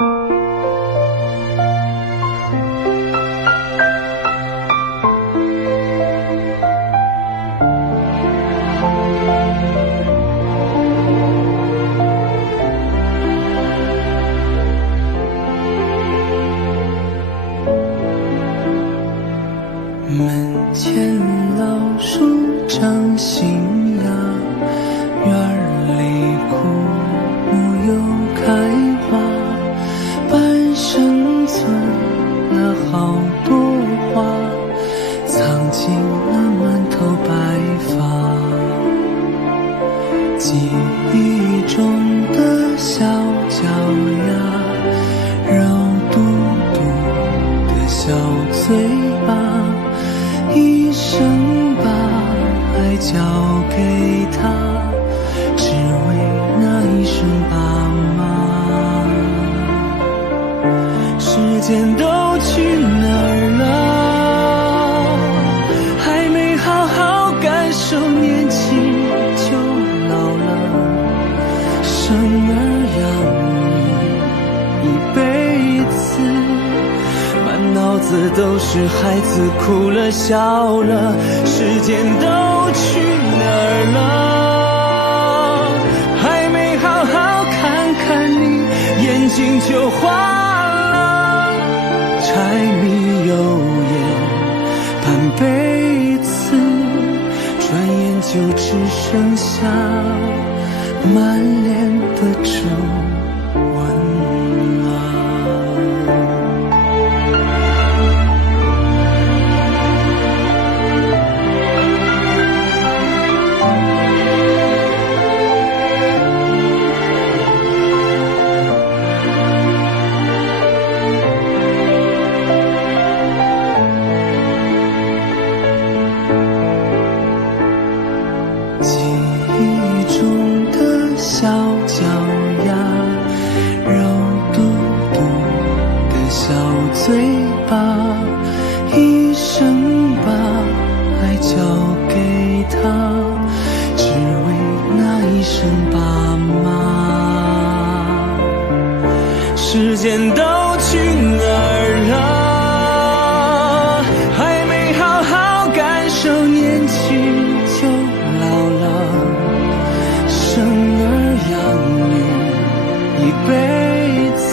门前老树长新芽，院里枯木又开花，半生存了好多花，藏进了满头白发。记忆中的小脚丫，肉嘟嘟的小嘴巴，一生把爱交给他，只为那一声爸妈。时间都去哪儿了？还没好好感受年轻就老了。生儿养女一辈子，满脑子都是孩子哭了笑了，时间都去哪儿了？还没好好看看你，眼睛就花了。柴米油盐半辈子，转眼就只剩下满脸的皱纹了。记忆中的小脚丫，肉嘟嘟的小嘴巴，一生把爱交给他，只为那一声爸妈。时间都去哪儿了？还没好好感受年轻就老了。生儿养女一辈子，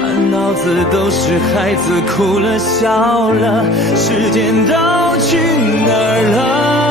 满脑子都是孩子哭了笑了，时间都去哪儿了？